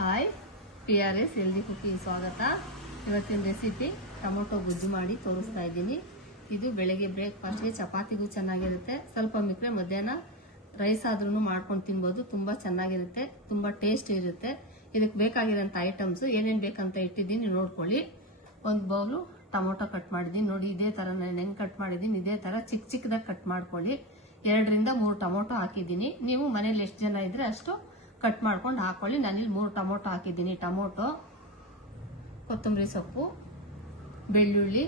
Hi, PRS healthy cooking ಸ್ವಾಗತ. ಇವತ್ತಿನ recipe tomato ಗೊಜ್ಜು ಮಾಡಿ ತೋರಿಸ್ತಾ ಇದ್ದೀನಿ. ಇದು ಬೆಳಗ್ಗೆ ಬ್ರೇಕ್ಫಾಸ್ಟ್ಗೆ ಚಪಾತಿಗೂ ಚೆನ್ನಾಗಿರುತ್ತೆ. ಸ್ವಲ್ಪ ಮಿಕ್ಕರೆ ಮಧ್ಯಾಹ್ನ ರೈಸ್ ಆದ್ರೂ ಮಾಡ್ಕೊಂಡು ತಿನ್ಬೋದು. ತುಂಬಾ ಚೆನ್ನಾಗಿರುತ್ತೆ, ತುಂಬಾ ಟೇಸ್ಟ್ ಇರುತ್ತೆ. ಇದಕ್ಕೆ ಬೇಕಾಗಿರೋಂಥ ಐಟಮ್ಸ್ ಏನೇನು ಬೇಕಂತ ಇಟ್ಟಿದ್ದೀನಿ ನೋಡ್ಕೊಳ್ಳಿ. ಒಂದು ಬೌಲು ಟೊಮೊಟೊ ಕಟ್ ಮಾಡಿದ್ದೀನಿ ನೋಡಿ. ಇದೇ ತರ ನಾನು ಹೆಂಗ್ ಕಟ್ ಮಾಡಿದ್ದೀನಿ ಇದೇ ತರ ಚಿಕ್ಕ ಚಿಕ್ಕದಾಗಿ ಕಟ್ ಮಾಡ್ಕೊಳ್ಳಿ. 2 ರಿಂದ 3 ಟೊಮೊಟೊ ಹಾಕಿದ್ದೀನಿ. ನೀವು ಮನೇಲಿ ಎಷ್ಟು ಜನ ಇದ್ರೆ ಅಷ್ಟು ಕಟ್ ಮಾಡ್ಕೊಂಡು ಹಾಕೊಳ್ಳಿ. ನಾನಿಲ್ಲಿ 3 ಟೊಮೊಟೊ ಹಾಕಿದ್ದೀನಿ. ಟೊಮೊಟೊ, ಕೊತ್ತಂಬರಿ ಸೊಪ್ಪು, ಬೆಳ್ಳುಳ್ಳಿ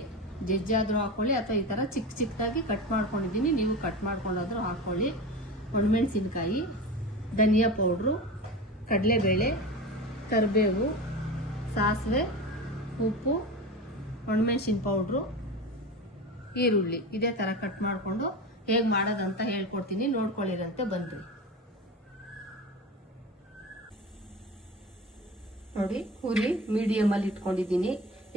ಜಜ್ಜಾದ್ರೂ ಹಾಕೊಳ್ಳಿ ಅಥವಾ ಈ ತರ ಚಿಕ್ಕ ಚಿಕ್ಕದಾಗಿ ಕಟ್ ಮಾಡ್ಕೊಂಡಿದ್ದೀನಿ. ನೀವು ಕಟ್ ಮಾಡ್ಕೊಂಡಾದ್ರೂ ಹಾಕೊಳ್ಳಿ. ಒಣಮೆಣಸಿನಕಾಯಿ, ಧನಿಯಾ ಪೌಡ್ರು, ಕಡಲೆಬೇಳೆ, ಕರಿಬೇವು, ಸಾಸಿವೆ, ಉಪ್ಪು, ಒಣಮೆಣಸಿನ ಪೌಡ್ರು, ಈರುಳ್ಳಿ ಇದೇ ತರ ಕಟ್ ಮಾಡ್ಕೊಂಡು ಹೇಗ್ ಮಾಡೋದಂತ ಹೇಳ್ಕೊಡ್ತೀನಿ, ನೋಡ್ಕೊಳ್ಳಿರಂತೆ ಬನ್ರಿ. ನೋಡಿ, ಉರಿ ಮೀಡಿಯಂ ಅಲ್ಲಿ ಇಟ್ಕೊಂಡಿದ್ದೀನಿ.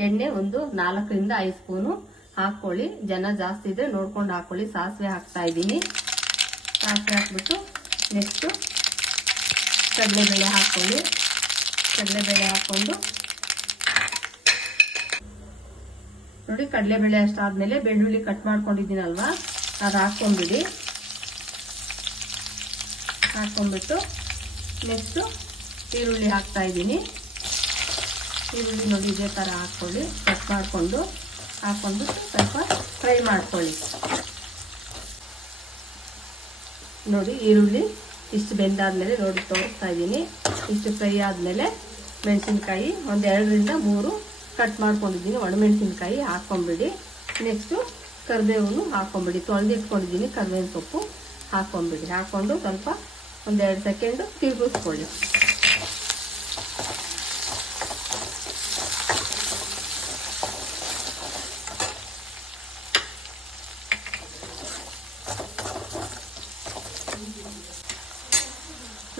ಎಣ್ಣೆ ಒಂದು 4 ರಿಂದ 5 ಸ್ಪೂನು ಹಾಕೊಳ್ಳಿ. ಜನ ಜಾಸ್ತಿ ಇದ್ರೆ ನೋಡ್ಕೊಂಡು ಹಾಕೊಳ್ಳಿ. ಸಾಸಿವೆ ಹಾಕ್ತಾ ಇದ್ದೀನಿ. ಸಾಸಿವೆ ಹಾಕ್ಬಿಟ್ಟು ನೆಕ್ಸ್ಟ್ ಕಡಲೆಬೇಳೆ ಹಾಕೊಳ್ಳಿ. ಕಡಲೆಬೇಳೆ ಹಾಕೊಂಡು ನೋಡಿ, ಕಡಲೆಬೇಳೆ ಅಷ್ಟಾದ್ಮೇಲೆ ಬೆಳ್ಳುಳ್ಳಿ ಕಟ್ ಮಾಡ್ಕೊಂಡಿದ್ದೀನಲ್ವಾ, ಅದು ಹಾಕೊಂಡ್ಬಿಡಿ. ಹಾಕೊಂಡ್ಬಿಟ್ಟು ನೆಕ್ಸ್ಟ್ ಈರುಳ್ಳಿ ಹಾಕ್ತಾ ಇದ್ದೀನಿ. ಈರುಳ್ಳಿ ನೋಡಿ ಇದೇ ತರ ಹಾಕೊಳ್ಳಿ. ಕಟ್ ಮಾಡ್ಕೊಂಡು ಹಾಕೊಂಡ್ಬಿಟ್ಟು ಸ್ವಲ್ಪ ಫ್ರೈ ಮಾಡ್ಕೊಳ್ಳಿ. ನೋಡಿ, ಈರುಳ್ಳಿ ಇಷ್ಟು ಬೆಂದಾದ್ಮೇಲೆ ನೋಡಿ ತೋರಿಸ್ತಾ ಇದ್ದೀನಿ. ಇಷ್ಟು ಫ್ರೈ ಆದ್ಮೇಲೆ ಮೆಣಸಿನ್ಕಾಯಿ ಒಂದು 2 ರಿಂದ 3 ಕಟ್ ಮಾಡ್ಕೊಂಡಿದ್ದೀನಿ. ಒಣಮೆಣಸಿನ್ಕಾಯಿ ಹಾಕೊಂಡ್ಬಿಡಿ. ನೆಕ್ಸ್ಟ್ ಕರಿಬೇವನ್ನು ಹಾಕೊಂಡ್ಬಿಡಿ. ತೊಳೆದಿಟ್ಕೊಂಡಿದ್ದೀನಿ ಕರಿಬೇವಿನ ಸೊಪ್ಪು ಹಾಕೊಂಡ್ಬಿಡಿ. ಹಾಕೊಂಡು ಸ್ವಲ್ಪ ಒಂದು 2 ಸೆಕೆಂಡ್ ತಿರುಗಿಸ್ಕೊಳ್ಳಿ.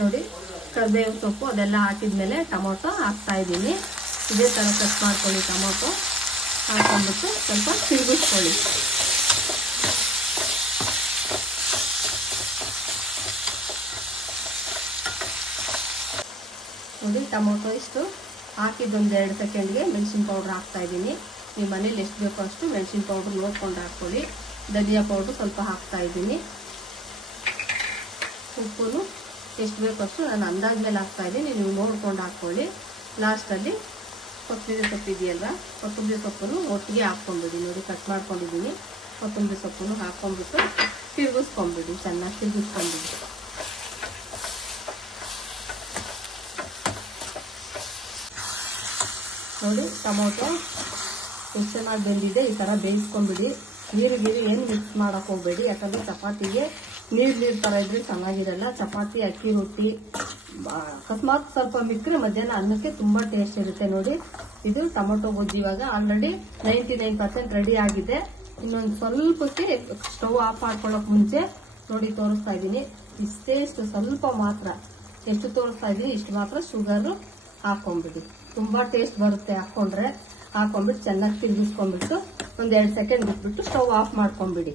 ನೋಡಿ, ಕರಿಬೇವಿನ ಸೊಪ್ಪು ಅದೆಲ್ಲ ಹಾಕಿದ್ಮೇಲೆ ಟೊಮೊಟೊ ಹಾಕ್ತಾ ಇದ್ದೀನಿ. ಇದೇ ತರ ಕಟ್ ಮಾಡ್ಕೊಳ್ಳಿ. ಟೊಮೊಟೊ ಹಾಕೊಂಡ್ಬಿಟ್ಟು ಸ್ವಲ್ಪ ತಿರುಗಿಸ್ಕೊಳ್ಳಿ. ನೋಡಿ, ಟೊಮೊಟೊ ಇಷ್ಟು ಹಾಕಿದ್ದೊಂದು 2 ಸೆಕೆಂಡ್ಗೆ ಮೆಣಸಿನ ಪೌಡರ್ ಹಾಕ್ತಾ ಇದ್ದೀನಿ. ನಿಮ್ಮ ಮನೇಲಿ ಎಷ್ಟು ಬೇಕೋ ಅಷ್ಟು ಮೆಣಸಿನ ಪೌಡರ್ ನೋಡ್ಕೊಂಡು ಹಾಕೊಳ್ಳಿ. ಧನಿಯಾ ಪೌಡರ್ ಸ್ವಲ್ಪ ಹಾಕ್ತಾ ಇದ್ದೀನಿ. ಉಪ್ಪು ಎಷ್ಟು ಬೇಕಷ್ಟು ನಾನು ಅಂದಾಜ್ ಮೇಲೆ ಹಾಕ್ತಾ ಇದ್ದೀನಿ, ನೀವು ನೋಡ್ಕೊಂಡು ಹಾಕೊಳ್ಳಿ. ಲಾಸ್ಟಲ್ಲಿ ಕೊತ್ತಂಬರಿ ಸೊಪ್ಪು ಇದೆಯಲ್ವ, ಕೊತ್ತಂಬರಿ ಸೊಪ್ಪನ್ನು ಒಟ್ಟಿಗೆ ಹಾಕ್ಕೊಂಡ್ಬಿಡಿ. ನೋಡಿ, ಕಟ್ ಮಾಡ್ಕೊಂಡಿದ್ದೀನಿ. ಕೊತ್ತಂಬರಿ ಸೊಪ್ಪನ್ನು ಹಾಕೊಂಡ್ಬಿಟ್ಟು ತಿರುಗಿಸ್ಕೊಂಡ್ಬಿಡಿ. ಚೆನ್ನಾಗಿ ತಿರುಗಿಸ್ಕೊಂಡ್ಬಿಡಿ. ನೋಡಿ, ಟೊಮೊಟೊ ಎಷ್ಟು ಚೆನ್ನಾಗಿ ಬೆಂದಿದೆ. ಈ ತರ ಬೇಯಿಸ್ಕೊಂಡ್ಬಿಡಿ. ನೀರು ಏನು ಮಿಕ್ಸ್ ಮಾಡಕ್ ಹೋಗ್ಬೇಡಿ, ಯಾಕಂದ್ರೆ ಚಪಾತಿಗೆ ನೀರ್ ತರ ಇದ್ರೆ ಚೆನ್ನಾಗಿರಲ್ಲ. ಚಪಾತಿ, ಅಕ್ಕಿ ರೊಟ್ಟಿ ಅಕಸ್ಮಾತ್ ಸ್ವಲ್ಪ ಮಿಕ್ರೆ ಮಧ್ಯಾಹ್ನ ಅನ್ನಕ್ಕೆ ತುಂಬಾ ಟೇಸ್ಟ್ ಇರುತ್ತೆ. ನೋಡಿ, ಇದು ಟೊಮೊಟೊ ಗೊಜ್ಜು ಇವಾಗ ಆಲ್ರೆಡಿ 99% ರೆಡಿ ಆಗಿದೆ. ಇನ್ನೊಂದು ಸ್ವಲ್ಪಕ್ಕೆ ಸ್ಟವ್ ಆಫ್ ಮಾಡ್ಕೊಳ್ಳೋಕ್ ಮುಂಚೆ ನೋಡಿ ತೋರಿಸ್ತಾ ಇದ್ದೀನಿ. ಇಷ್ಟು ಸ್ವಲ್ಪ ಮಾತ್ರ, ಎಷ್ಟು ತೋರಿಸ್ತಾ ಇದ್ದೀನಿ ಇಷ್ಟು ಮಾತ್ರ ಶುಗರ್ ಹಾಕೊಂಡ್ಬಿಡಿ. ತುಂಬಾ ಟೇಸ್ಟ್ ಬರುತ್ತೆ ಹಾಕೊಂಡ್ರೆ. ಹಾಕೊಂಡ್ಬಿಟ್ಟು ಚೆನ್ನಾಗಿ ತಿರುಗಿಸ್ಕೊಂಡ್ಬಿಟ್ಟು ಒಂದ್ 2 ಸೆಕೆಂಡ್ ಬಿಟ್ಬಿಟ್ಟು ಸ್ಟವ್ ಆಫ್ ಮಾಡ್ಕೊಂಡ್ಬಿಡಿ.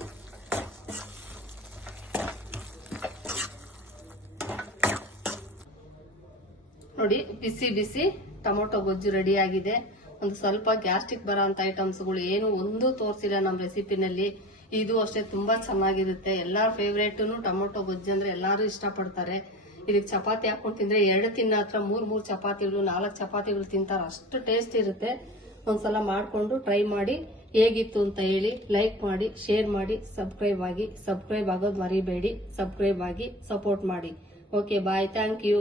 ನೋಡಿ, ಬಿಸಿ ಬಿಸಿ ಟೊಮೊಟೊ ಗೊಜ್ಜು ರೆಡಿ ಆಗಿದೆ. ಒಂದು ಸ್ವಲ್ಪ ಗ್ಯಾಸ್ಟ್ರಿಕ್ ಬರೋ ಅಂತ ಐಟಮ್ಸ್ಗಳು ಏನು ಒಂದು ತೋರಿಸಿಲ್ಲ ನಮ್ಮ ರೆಸಿಪಿನಲ್ಲಿ. ಇದು ಅಷ್ಟೇ ತುಂಬಾ ಚೆನ್ನಾಗಿರುತ್ತೆ. ಎಲ್ಲಾರ ಫೇವ್ರೇಟ್ ಟೊಮೊಟೊ ಗೊಜ್ಜು ಅಂದ್ರೆ ಎಲ್ಲಾರು ಇಷ್ಟಪಡ್ತಾರೆ. ಇದಕ್ಕೆ ಚಪಾತಿ ಹಾಕೊಂಡು ತಿಂದ್ರೆ 2 ತಿನ್ನ ಹತ್ರ 3 ಚಪಾತಿಗಳು 4 ಚಪಾತಿಗಳು ತಿಂತಾರೆ, ಅಷ್ಟು ಟೇಸ್ಟ್ ಇರುತ್ತೆ. ಒಂದ್ಸಲ ಮಾಡ್ಕೊಂಡು ಟ್ರೈ ಮಾಡಿ. ಹೇಗಿತ್ತು ಅಂತ ಹೇಳಿ ಲೈಕ್ ಮಾಡಿ, ಶೇರ್ ಮಾಡಿ, ಸಬ್ಸ್ಕ್ರೈಬ್ ಆಗಿ. ಸಬ್ಸ್ಕ್ರೈಬ್ ಆಗೋದು ಮರಿಬೇಡಿ. ಸಬ್ಸ್ಕ್ರೈಬ್ ಆಗಿ ಸಪೋರ್ಟ್ ಮಾಡಿ. Okay, bye, thank you.